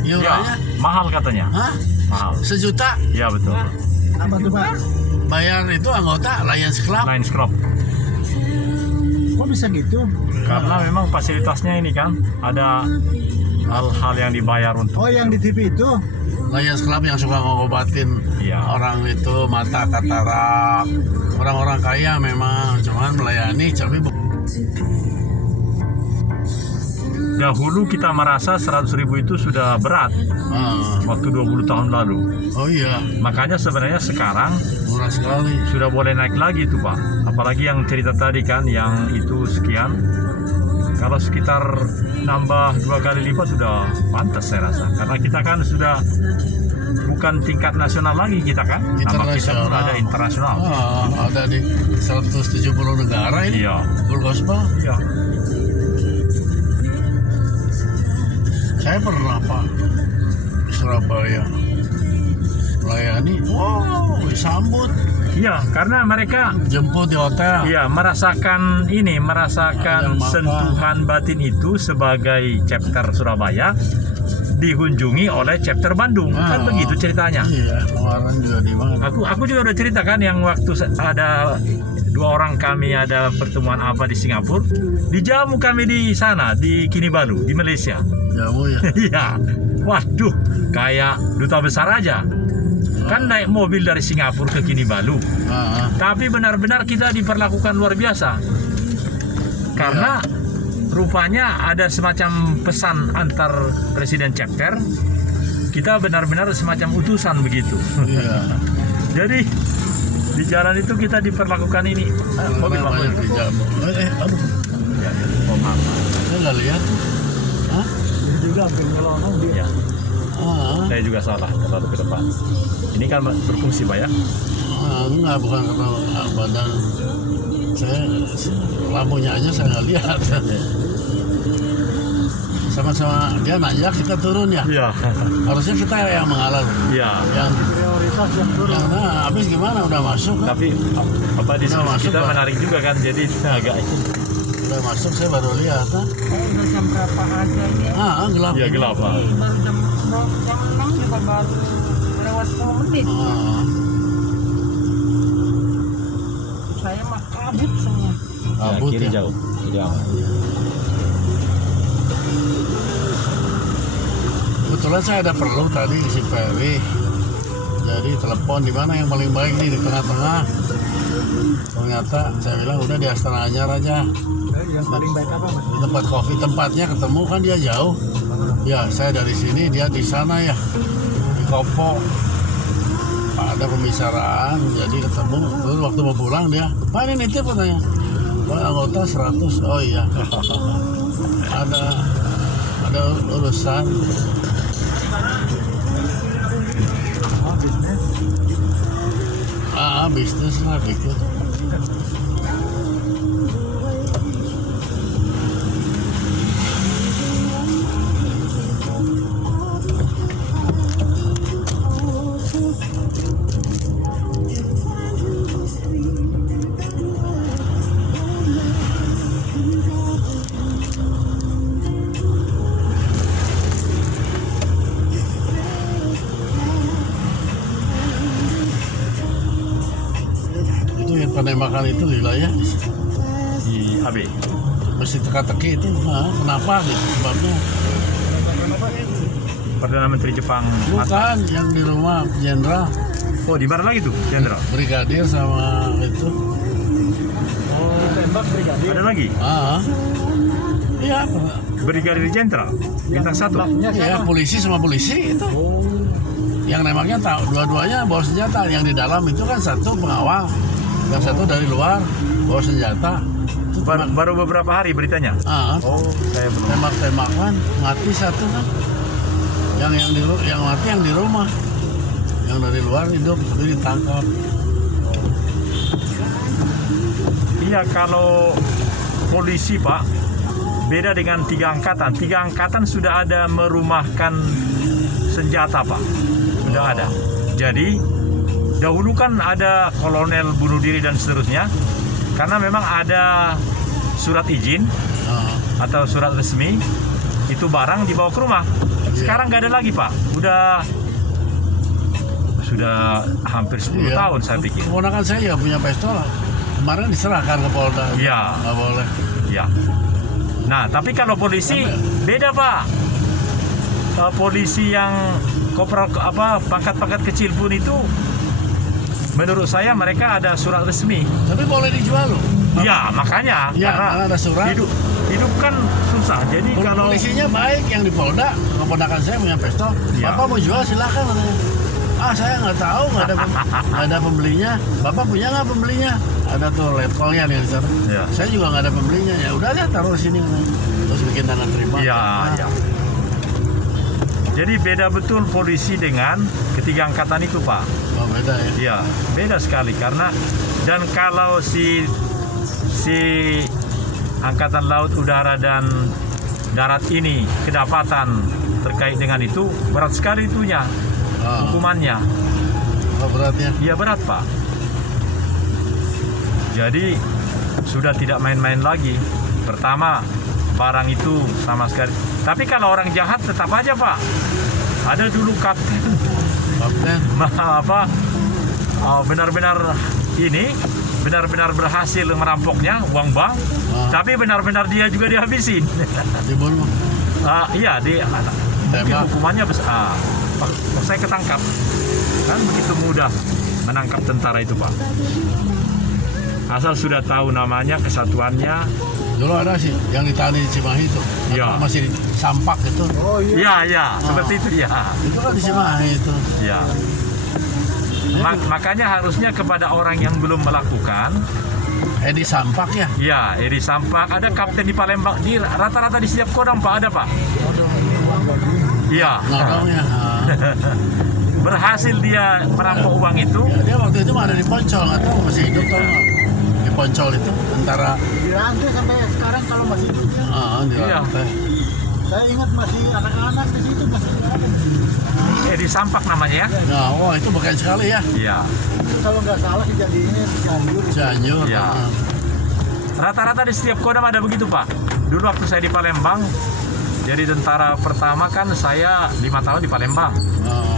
Ya, Iurannya mahal katanya. hah? Mahal. 1 juta Ya betul. Apa tuh Pak? bayar itu anggota Lions Club. Lions Club. Kok bisa gitu? Karena memang fasilitasnya ini kan ada hal-hal yang dibayar untuk. Oh yang di TV itu? Lions Club yang suka ngobatin Iya. orang itu mata katarak. Orang-orang kaya memang cuman melayani tapi Dahulu kita merasa 100.000 itu sudah berat waktu 20 tahun lalu. oh iya, Makanya sebenarnya sekarang murah sekali. sudah boleh naik lagi itu Pak. Apalagi yang cerita tadi kan yang itu sekian. Kalau sekitar nambah 2 kali lipat sudah pantas saya rasa. Karena kita kan sudah bukan tingkat nasional lagi kita kan. Nama kita pun ada internasional. Ada di 170 negara ini. Iya. Full gospel. Iya. Saya pernah Pak di Surabaya melayani. Wow, disambut, Iya, karena mereka jemput di hotel. iya merasakan Ada yang makan. sentuhan batin itu sebagai chapter Surabaya dikunjungi oleh chapter Bandung. Kan begitu ceritanya. Iya, kemarin juga di mana? Aku juga udah ceritakan yang waktu ada 2 orang kami ada pertemuan apa di Singapura, dijamu kami di sana di Kinabalu di Malaysia. Jamu ya. Iya, waduh, kayak duta besar aja. Kan naik mobil dari Singapura ke Kinabalu, tapi benar-benar kita diperlakukan luar biasa. Karena rupanya ada semacam pesan antar presiden chapter, kita benar-benar semacam utusan begitu. Iya. Jadi di jalan itu kita diperlakukan ini mobil Namanya mobil. di Jamu. Aduh, Ya, oh, maaf. saya nggak lihat. Hah? Itu juga hampir nyelonong dia. Ya, Ah, saya juga salah terlalu ke depan. Ini kan berfungsi Pak ya. enggak, bukan karena badan saya lampunya aja saya nggak lihat. Sama-sama dia nanjak kita turun ya. Iya. Harusnya kita yang mengalah. Iya. Yang Prioritas yang turun. habis gimana udah masuk kan? Tapi apa diskusi masuk, kita Pak. menarik juga kan, jadi agak Udah masuk saya baru lihat. Udah jam berapa aja ini? Gelap. ya gelap Pak. Baru jam 6 juga baru lewat 10 menit. Saya mah kabut semua. Kabut kiri ya. jauh. Jauh. Kebetulan saya ada perlu tadi si Ferry. Jadi telepon di mana yang paling baik nih di tengah-tengah. Ternyata saya bilang udah di Astana Anyar aja. Yang paling baik apa Mas? Di tempat kopi tempatnya ketemu kan dia jauh. Ya saya dari sini dia di sana ya di Kopo. Ada pembicaraan jadi ketemu terus waktu mau pulang dia Pak ini nitip katanya Pak anggota 100 oh iya ada urusan bisnis lah ikut. Itu yang penembakan itu wilayah Di AB. mesti teka-teki itu kenapa gitu sebabnya Perdana Menteri Jepang. bukan yang di rumah jenderal Oh, di mana lagi tuh, Jenderal? brigadir sama itu Tembak brigadir. Ada lagi? iya Brigadir Jenderal bintang 1. ya polisi sama polisi itu yang nembaknya tahu dua-duanya bawa senjata yang di dalam itu kan satu pengawal yang satu dari luar bawa senjata itu Baru beberapa hari beritanya. Oh, saya belum. tembak-tembakan mati satu kan yang mati yang di rumah yang dari luar hidup itu ditangkap. Iya, kalau polisi Pak beda dengan 3 angkatan. 3 angkatan sudah ada merumahkan senjata Pak, sudah ada. Jadi dahulu kan ada kolonel bunuh diri dan seterusnya, karena memang ada surat izin atau surat resmi, itu barang dibawa ke rumah. Sekarang nggak ada lagi Pak. Sudah hampir 10 tahun saya pikir. Keponakan saya ya punya pistol. Kemarin diserahkan ke Polda. Iya. Nggak boleh. Ya. Nah, tapi kalau polisi beda Pak. Polisi yang kopral pangkat-pangkat kecil pun itu, menurut saya mereka ada surat resmi. Tapi boleh dijual loh. Ya, makanya Ya, karena ada surat. Hidup kan susah. Jadi kalau Polisinya baik yang di Polda, keponakan saya punya pistol. Iya. Bapak mau jual silakan katanya. Saya nggak tahu, nggak ada pembelinya. Bapak punya nggak pembelinya? Ada tuh letkolnya nih di sana. Iya. Saya juga nggak ada pembelinya. Ya udah ya taruh di sini katanya. Terus bikin tanda terima. ya. Jadi beda betul polisi dengan ketiga angkatan itu Pak. Oh beda ya. Iya, beda sekali karena dan kalau si angkatan laut, udara dan darat ini kedapatan terkait dengan itu berat sekali itunya hukumannya. Oh beratnya. Iya berat Pak. Jadi sudah tidak main-main lagi. Pertama barang itu sama sekali. Tapi kalau orang jahat tetap aja Pak. Ada dulu kapten benar-benar berhasil merampoknya uang bank, tapi benar-benar dia juga dihabisin. Dibunuh. Iya, mungkin hukumannya besar. Saya ketangkap, kan begitu mudah menangkap tentara itu Pak. Asal sudah tahu namanya, kesatuannya. Dulu ada sih yang ditahan di Cimahi itu. Iya. Masih di Sampak itu. Oh iya. Iya, seperti itu ya. Itu kan di Cimahi itu. Ya. Makanya harusnya kepada orang yang belum melakukan, Di Sampak ya. ya, Edi Sampak, ada kapten di Palembang, di rata-rata di setiap kodam Pak ada Pak. Iya. Nodongnya. Berhasil dia merampok uang itu. Ya, dia waktu itu mah ada di Poncol, nggak tahu masih hidup atau nggak. Di Poncol itu antara Dirantai sampai sekarang kalau masih hidup ya. di Iya. lantai. Saya ingat masih anak-anak di situ masih ada. Edi Sampak namanya ya. Nah, wah itu bukan sekali ya. Iya. Kalau nggak salah kejadiannya Cianjur. Cianjur. Iya. Rata-rata di setiap kodam ada begitu Pak. Dulu waktu saya di Palembang, jadi tentara pertama kan saya 5 tahun di Palembang.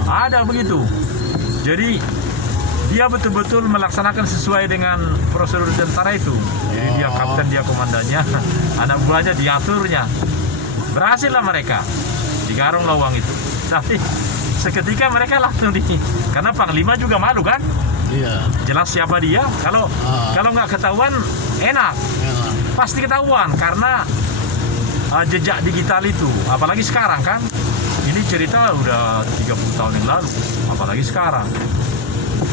Ada begitu. Jadi dia betul-betul melaksanakan sesuai dengan prosedur tentara itu. Jadi dia kapten, dia komandannya, anak buahnya diaturnya. Berhasil lah mereka. Digarung lah uang itu. Tapi seketika mereka langsung karena Panglima juga malu kan? Iya. Jelas siapa dia. Kalau nggak ketahuan enak. Pasti ketahuan karena jejak digital itu. Apalagi sekarang kan. Ini cerita udah 30 tahun yang lalu. Apalagi sekarang.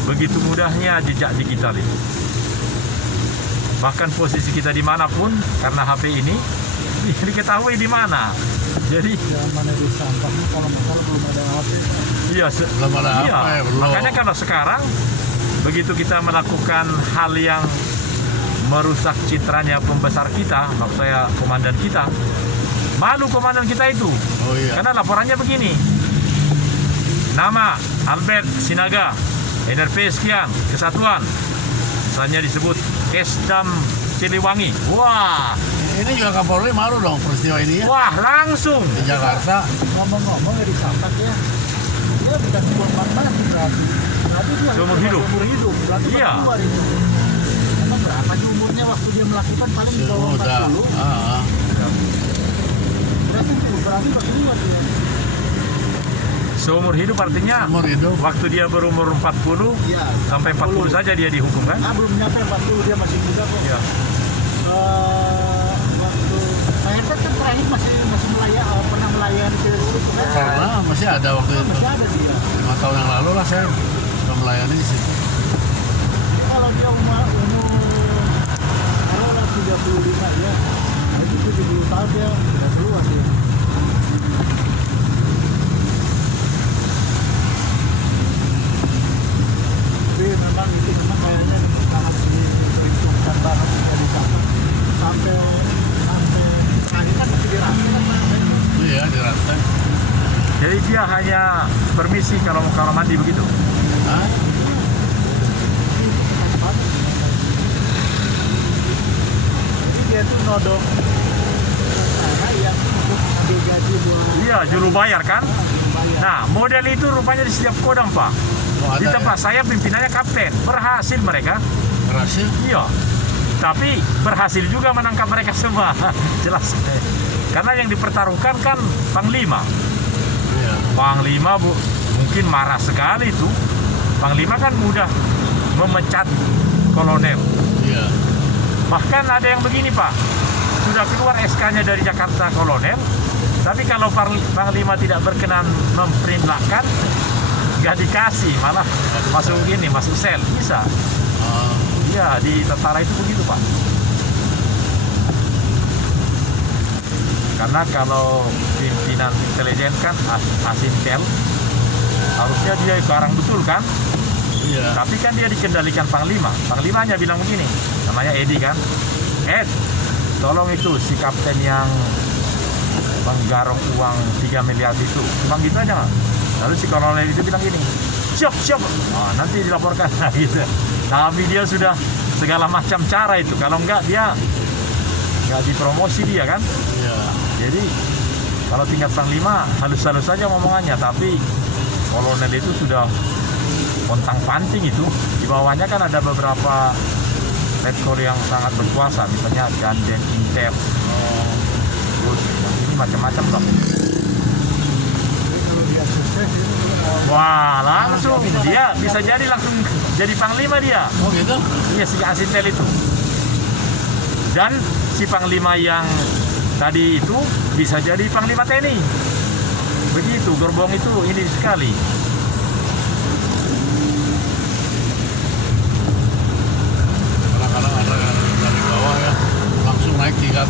Begitu mudahnya jejak digital itu. Bahkan posisi kita dimanapun karena HP ini diketahui di mana. Jadi Mana di Sampang kalau masalah belum ada HP. iya, Belum ada iya. apa ya, belum. Makanya kalau sekarang begitu kita melakukan hal yang merusak citranya pembesar kita, maksud saya komandan kita, malu komandan kita itu. Oh iya. Karena laporannya begini. Nama Albert Sinaga, NRP sekian, kesatuan. Misalnya disebut Esdam Siliwangi. Wah, Ini juga Kapolri malu dong peristiwa ini ya. wah langsung. Di Jakarta. Ngomong-ngomong ya di Sampang ya. Dia bukan cuma 14 berarti. Berarti dia Seumur hidup. Seumur hidup. Berarti Iya. keluar itu. Emang berapa sih umurnya waktu dia melakukan paling di bawah Udah. 40. Berarti berkeluar dia. Seumur hidup artinya Umur hidup. waktu dia berumur 40 Iya. sampai 40 saja dia dihukum kan? Belum nyampe 40 dia masih muda kok. Iya. Waktu Pak Herbert kan terakhir masih pernah melayani di situ kan? Karena masih ada waktu itu. Masih ada dia. 5 tahun yang lalu lah saya sudah melayani di situ. Kalau dia umur kalau 35 ya, itu 70 tahun dia udah keluar dia. Tapi memang itu memang kayaknya sangat diperhitungkan banget dia di sana. Sampai terakhir kan masih dirantai kan Pak. Iya di rantai. Jadi dia hanya permisi kalau mau kamar mandi begitu. Hah? Jadi dia tuh nodong tentara yang untuk ambil gaji buat Iya, juru bayar kan? Nah, model itu rupanya di setiap Kodam, Pak. Oh, Di ada tempat saya pimpinannya kapten. Berhasil mereka. berhasil. Iya. Tapi berhasil juga menangkap mereka semua. Jelas. Karena yang dipertaruhkan kan Panglima. Iya. Panglima mungkin marah sekali itu. Panglima kan mudah memecat kolonel. Iya. Bahkan ada yang begini, Pak. Sudah keluar SK-nya dari Jakarta kolonel. Tapi kalau Panglima tidak berkenan memprint lakan, nggak dikasih, malah masuk sel. Bisa. Ah, Iya, di tentara itu begitu, Pak. Karena kalau pimpinan intelijen kan asintel, harusnya dia garang betul kan. iya. Tapi kan dia dikendalikan Panglima. Panglimanya bilang begini, namanya Edi kan. Tolong itu si kapten yang menggarong uang 3 miliar itu. Cuma gitu aja. Lalu si kolonel itu bilang gini, siap. Nanti dilaporkan. Nah, gitu. Tapi dia sudah segala macam cara itu. Kalau enggak dia nggak dipromosi dia kan. Iya. Jadi kalau tingkat Panglima halus-halus saja ngomongannya. Tapi kolonel itu sudah pontang-panting itu. Di bawahnya kan ada beberapa letkol yang sangat berkuasa, misalnya Danjen Inter, terus ini macam-macam lah. Kalau dia sukses itu Wah, langsung dia bisa jadi langsung jadi Panglima dia. Oh gitu. Iya, si asintel itu. Dan si Panglima yang tadi itu bisa jadi Panglima TNI. Begitu, gerbong itu ini sekali. Kadang-kadang ada dari bawah ya langsung naik tiga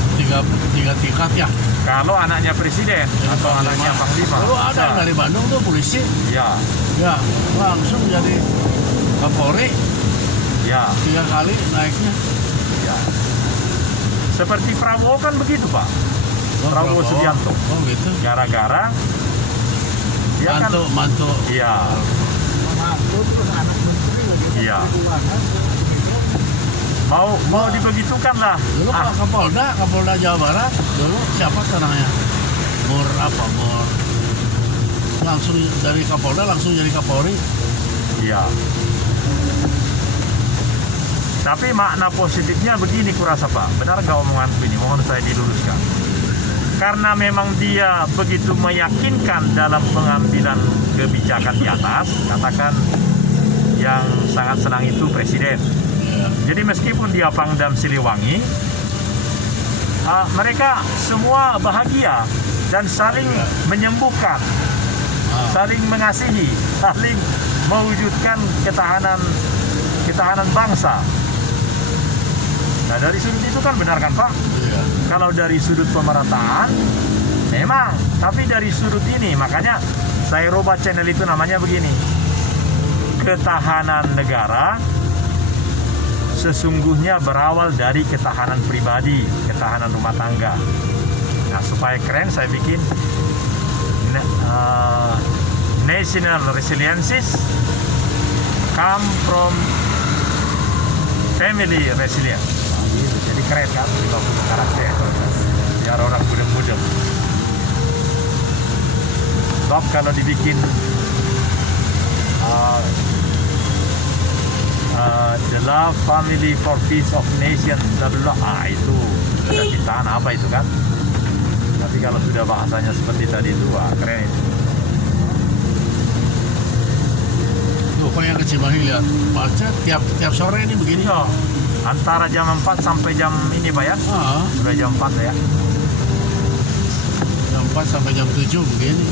tingkat ya. Kalau anaknya presiden atau anaknya Panglima. Lalu ada yang Nah, dari Bandung tuh polisi, ya, ya langsung jadi Kapolri ya, 3 kali naiknya. ya. Seperti Prabowo kan begitu, Pak. Prabowo Subianto. Oh gitu. Gara-gara dia kan, Mantu. iya, mantu terus anak menteri gitu. Iya. Keuangan, gitu. mau dibegitukan lah. Dulu Pak Kapolda Jawa Barat, dulu siapa namanya? Mur langsung dari Kapolda langsung jadi Kapolri. Iya. Tapi makna positifnya begini kurasa, Pak. Benar nggak omonganku ini? Mohon saya diluruskan. Karena memang dia begitu meyakinkan dalam pengambilan kebijakan di atas, katakan yang sangat senang itu presiden. Ya. Jadi meskipun dia Pangdam Siliwangi, mereka semua bahagia dan saling menyembuhkan, saling mengasihi, saling mewujudkan ketahanan bangsa. Nah, dari sudut itu kan benar kan, Pak? Iya. Kalau dari sudut pemerataan, memang. Tapi dari sudut ini, makanya saya rubah channel itu namanya begini. Ketahanan negara sesungguhnya berawal dari ketahanan pribadi, ketahanan rumah tangga. Nah, supaya keren saya bikin national resiliences come from family resilience. Nah, gitu. Jadi keren kan, 50 karakter biar orang mudeng-mudeng. Sebab kalau dibikin the love family for peace of nation, itu kecintaan apa itu kan? Tapi kalau sudah bahasanya seperti tadi itu, keren itu. Tuh, kok yang ke Cimahi lihat macet tiap sore ini begini. Iya, antara jam 4 sampai jam ini, Pak ya? Sudah jam 4 ya. Jam 4 sampai jam 7 begini.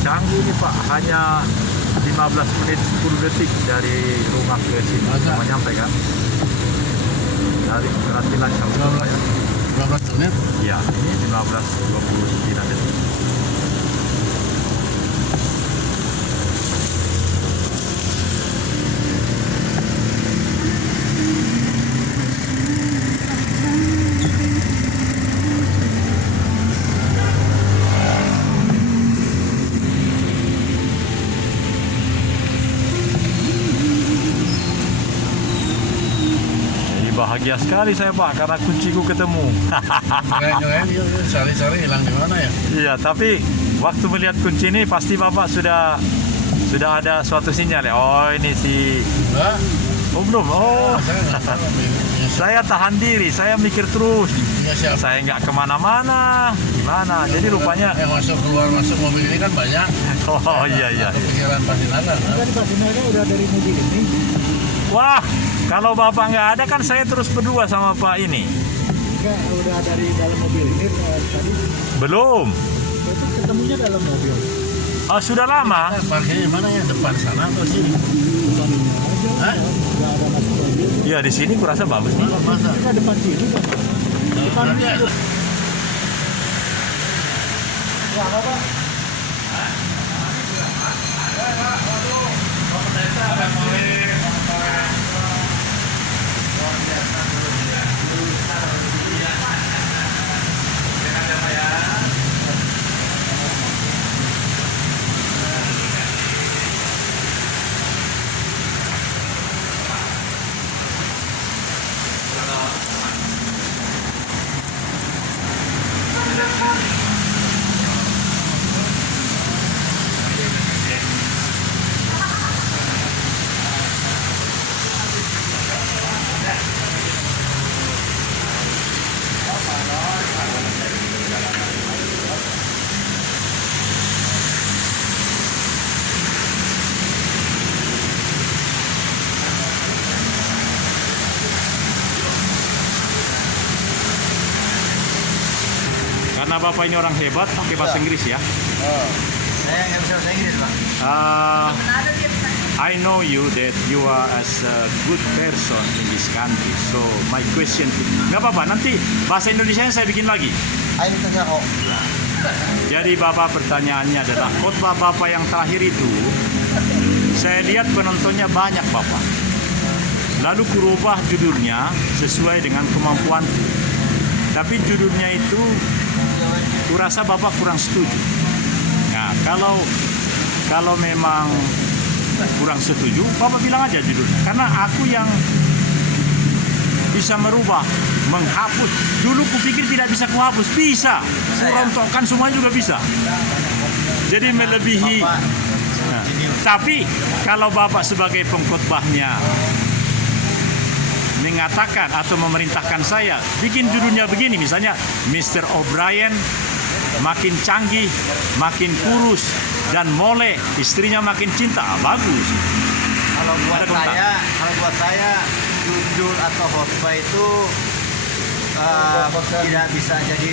Canggih ini Pak, hanya 15 menit 10 detik dari rumah ke sini Masa? sama nyampe kan? Dari berarti lancar semua ya. 15 menit. Iya, ini 15:29 detik. Jadi bahagia sekali saya Pak karena kunciku ketemu. Keren-keren, yuk, cari-cari hilang di mana ya? Iya, tapi waktu melihat kunci ini pasti Bapak sudah ada suatu sinyal ya. Oh, ini si Enggak, oh belum. Oh, saya nggak tahu. saya tahan diri, saya mikir terus. Ya siapa? Saya nggak kemana-mana, gimana? Jadi rupanya, Yang masuk keluar masuk mobil ini kan banyak. oh iya. Pikiran pasti ada. Tadi Pak Sinernya udah dari mobil ini. Wah, kalau Bapak nggak ada kan saya terus berdua sama Pak ini. Enggak, udah dari dalam mobil ini tadi. Belum. Itu ketemunya dalam mobil. Oh, sudah lama. Parkirnya mana ya? Depan sana atau sini? Bukan ini aja. Hah? Enggak ada masuk mobil. Iya, di sini kurasa bagus nih. Masa? Kita depan sini kan. Berarti ada. Ya, apa? Karena Bapak ini orang hebat, pakai bahasa Inggris ya. Saya nggak bisa bahasa Inggris, Pak. I know you that you are as a good person in this country. So my question, nggak apa-apa. Nanti bahasa Indonesia saya bikin lagi. Ayo tanya kok. Jadi Bapak pertanyaannya adalah khotbah Bapak yang terakhir itu, saya lihat penontonnya banyak Bapak. Lalu kurubah judulnya sesuai dengan kemampuan. Tapi judulnya itu, kurasa Bapak kurang setuju. Nah, kalau memang kurang setuju, Bapak bilang aja judulnya. Karena aku yang bisa merubah, menghapus. Dulu kupikir tidak bisa kuhapus, bisa. Kurontokkan semua juga bisa. Jadi melebihi. Nah, tapi kalau Bapak sebagai pengkhotbahnya mengatakan atau memerintahkan saya bikin judulnya begini, misalnya Mr. O'Brien makin canggih, makin kurus dan mole, istrinya makin cinta, bagus. Kalau Ada komentar? buat saya judul atau khotbah itu tidak bisa jadi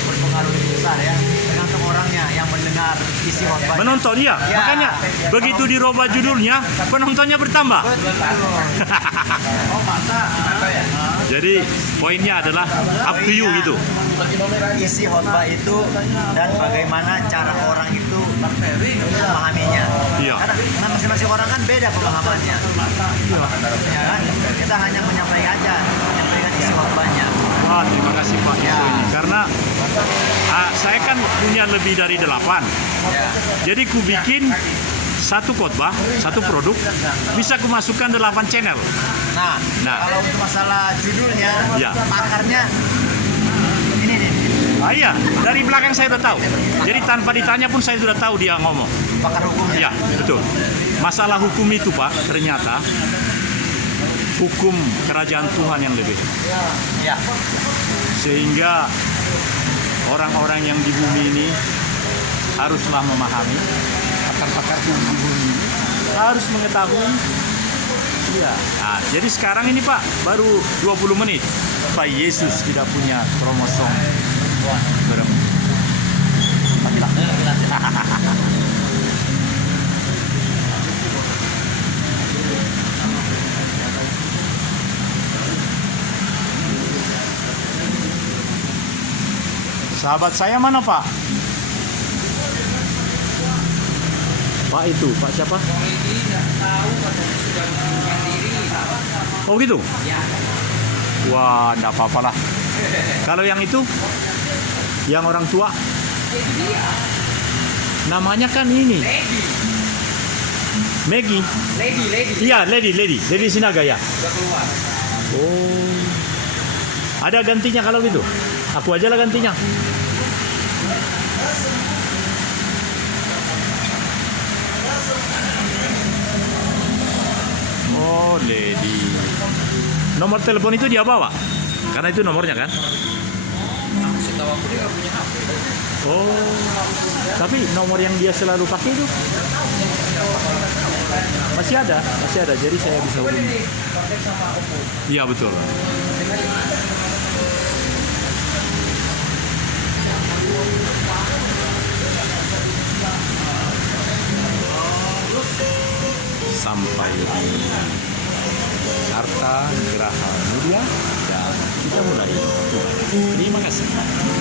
berpengaruh besar ya, tergantung orangnya yang mendengar isi khotbah. Menonton ya, Ya. makanya begitu dirubah judulnya penontonnya bertambah. Oh masa? Jadi poinnya adalah up to you gitu. Isi khotbah itu dan bagaimana cara orang itu memahaminya. Iya. Karena masing-masing orang kan beda pemahamannya. Ya kan? Kita hanya menyampaikan isi khotbahnya. Wah, terima kasih Pak Ya. info ini. Karena saya kan punya lebih dari 8. Ya. Jadi ku bikin satu khotbah, satu produk bisa kumasukkan 8 channel. Nah, kalau untuk masalah judulnya, Ya. pakarnya ini nih, Iya, dari belakang saya sudah tahu. Jadi tanpa ditanya pun saya sudah tahu dia ngomong. pakar hukumnya. Iya, betul. Masalah hukum itu Pak, ternyata hukum kerajaan Tuhan yang lebih. Ya. Sehingga orang-orang yang di bumi ini haruslah memahami, pakar-pakar di bumi ini harus mengetahui. Iya. Nah, jadi sekarang ini Pak, baru 20 menit. Pak Yesus tidak punya kromosom. Berapa? Sahabat saya mana Pak? Pak itu, Pak siapa? Oh gitu? Wah, enggak apa-apa lah. Kalau yang itu? Yang orang tua? Namanya kan ini. Maggie. Lady. Iya, Lady Sinaga ya. Udah keluar. Oh. Ada gantinya kalau gitu? Aku aja lah gantinya. Oh, Lady. Nomor telepon itu dia bawa? Karena itu nomornya kan? Setahu aku dia nggak punya HP. Oh. Tapi nomor yang dia selalu pakai itu masih ada. Jadi saya bisa hubungi. Iya betul. Sampai di Karta Geraha Mulia dan kita mulai. Terima kasih.